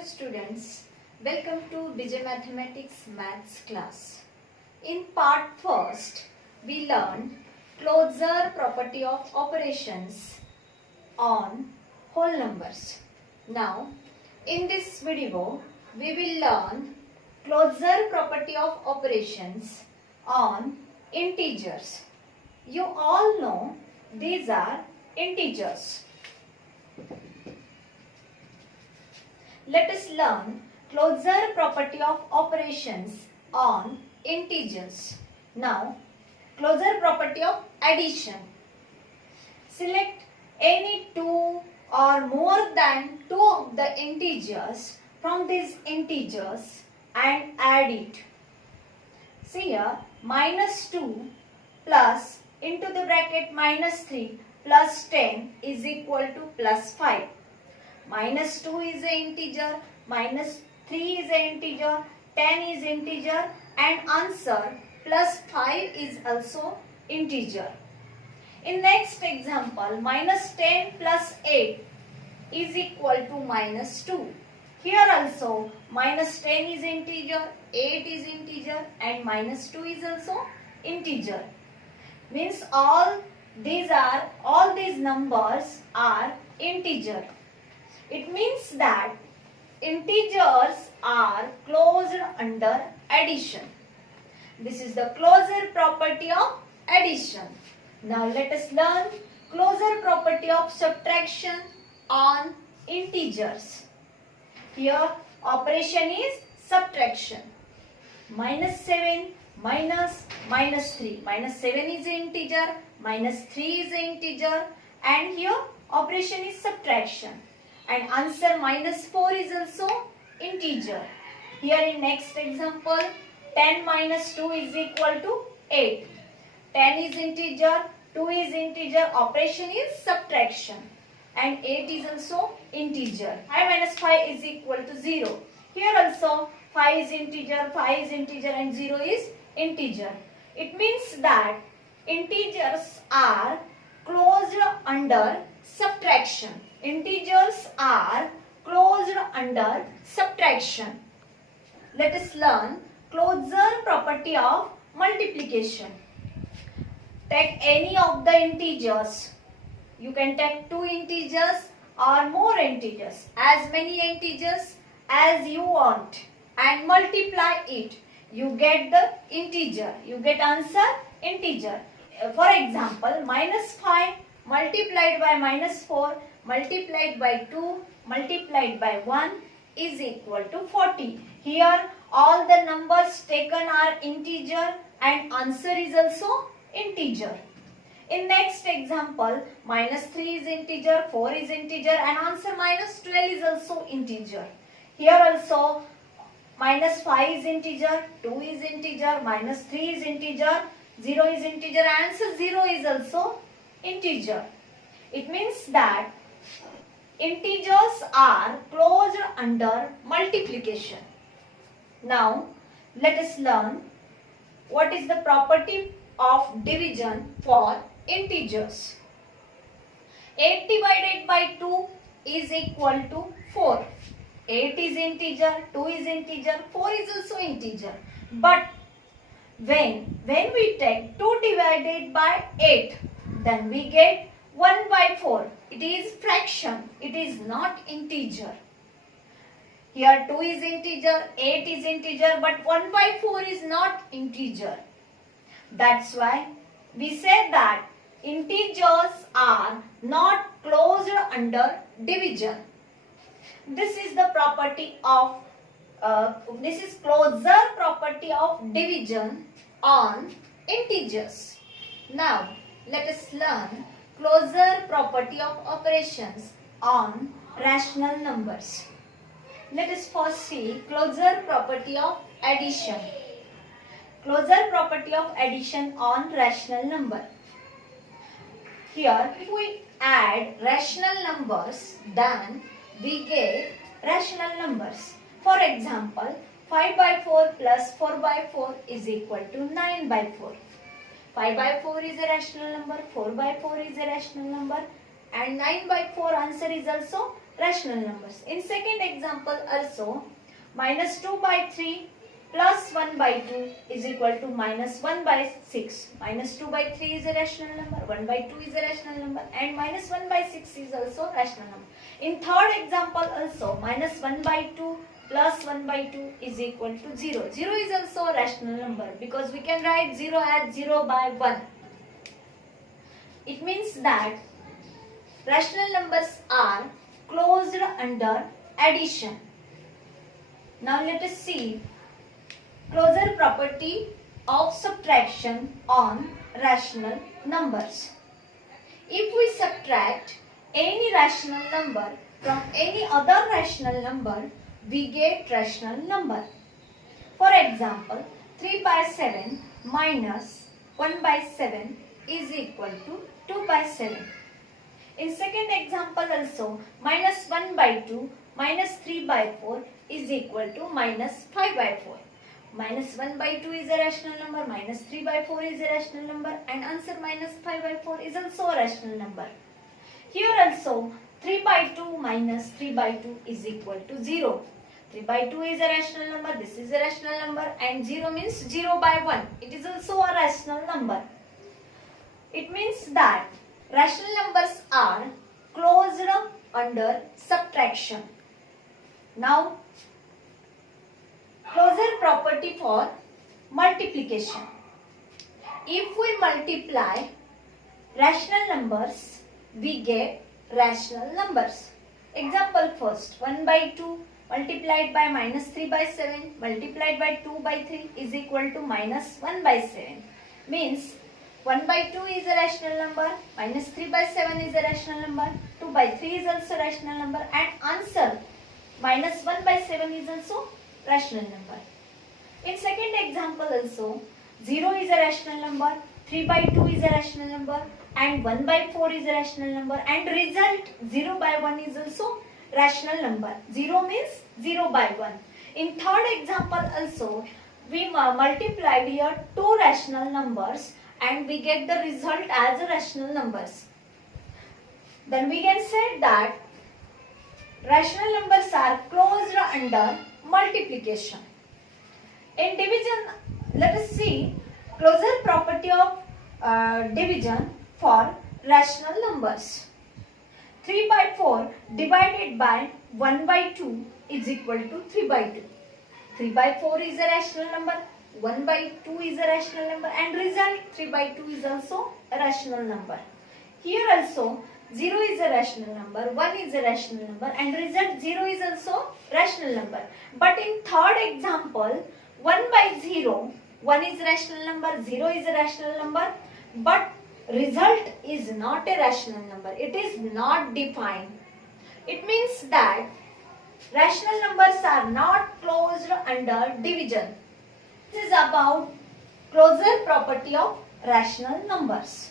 Hello students, welcome to BJ Mathematics Maths class. In part first, we learned closure property of operations on whole numbers. Now, in this video, we will learn closure property of operations on integers. You all know these are integers. Let us learn closure property of operations on integers. Now, closure property of addition. Select any two or more than two of the integers from these integers and add it. See here, minus 2 plus into the bracket minus 3 plus 10 is equal to plus 5. Minus 2 is an integer, minus 3 is an integer, 10 is integer, and answer plus 5 is also integer. In next example, minus 10 plus 8 is equal to minus 2. Here also minus 10 is integer, 8 is integer, and minus 2 is also integer. Means all these numbers are integer. It means that integers are closed under addition. This is the closure property of addition. Now let us learn closure property of subtraction on integers. Here operation is subtraction. Minus 7 minus 3. Minus 7 is an integer, minus 3 is an integer, and here operation is subtraction. And answer minus 4 is also integer. Here in next example, 10 minus 2 is equal to 8. 10 is integer, 2 is integer, operation is subtraction. And 8 is also integer. 5 minus 5 is equal to 0. Here also 5 is integer, and 0 is integer. It means that integers are closed under subtraction. Integers are closed under subtraction. Let us learn closure property of multiplication. Take any of the integers. You can take two integers or more integers, as many integers as you want, and multiply it. You get the integer. You get answer integer. For example, minus 5 multiplied by minus 4 multiplied by 2 multiplied by 1 is equal to 40. Here all the numbers taken are integer and answer is also integer. In next example, minus 3 is integer, 4 is integer, and answer minus 12 is also integer. Here also minus 5 is integer, 2 is integer, minus 3 is integer, 0 is integer, answer 0 is also integer. It means that integers are closed under multiplication. Now, let us learn what is the property of division for integers. 8 divided by 2 is equal to 4. 8 is integer, 2 is integer, 4 is also integer. But when we take 2 divided by 8, then we get 1 by 4. It is fraction. It is not integer. Here 2 is integer, 8 is integer, but 1 by 4 is not integer. That's why we say that integers are not closed under division. This is the property of this is closure property of division on integers. Now let us learn closure property of operations on rational numbers. Let us first see closure property of addition. Closure property of addition on rational number. Here, if we add rational numbers, then we get rational numbers. For example, 5 by 4 plus 4 by 4 is equal to 9 by 4. 5 by 4 is a rational number, 4 by 4 is a rational number, and 9 by 4 answer is also rational numbers. In second example also, minus 2 by 3 plus 1 by 2 is equal to minus 1 by 6. Minus 2 by 3 is a rational number, 1 by 2 is a rational number, and minus 1 by 6 is also rational number. In third example also, minus 1 by 2 plus 1 by 2 is equal to 0. 0 is also a rational number because we can write 0 as 0 by 1. It means that rational numbers are closed under addition. Now let us see closure property of subtraction on rational numbers. If we subtract any rational number from any other rational number, we get rational number. For example, 3 by 7 minus 1 by 7 is equal to 2 by 7. In second example also, minus 1 by 2 minus 3 by 4 is equal to minus 5 by 4. Minus 1 by 2 is a rational number, minus 3 by 4 is a rational number, and answer minus 5 by 4 is also a rational number. Here also, 3 by 2 minus 3 by 2 is equal to 0. 3 by 2 is a rational number, this is a rational number, and 0 means 0 by 1. It is also a rational number. It means that rational numbers are closed under subtraction. Now, closure property for multiplication. If we multiply rational numbers, we get rational numbers. Example first, 1 by 2 multiplied by minus 3 by 7 multiplied by 2 by 3 is equal to minus 1 by 7. Means 1 by 2 is a rational number, minus 3 by 7 is a rational number, 2 by 3 is also rational number, and answer minus 1 by 7 is also rational number. In second example also, 0 is a rational number, 3 by 2 is a rational number, and 1 by 4 is a rational number, and result 0 by 1 is also rational number. 0 means 0 by 1. In third example also, we multiplied here two rational numbers and we get the result as rational numbers. Then we can say that rational numbers are closed under multiplication. In division, let us see closure property of division for rational numbers. 3 by 4 divided by 1 by 2 is equal to 3 by 2. 3 by 4 is a rational number, 1 by 2 is a rational number, and result 3 by 2 is also a rational number. Here also 0 is a rational number, 1 is a rational number, and result 0 is also rational number. But in third example, 1 by 0, 1 is a rational number, 0 is a rational number, but result is not a rational number. It is not defined. It means that rational numbers are not closed under division. This is about closure property of rational numbers.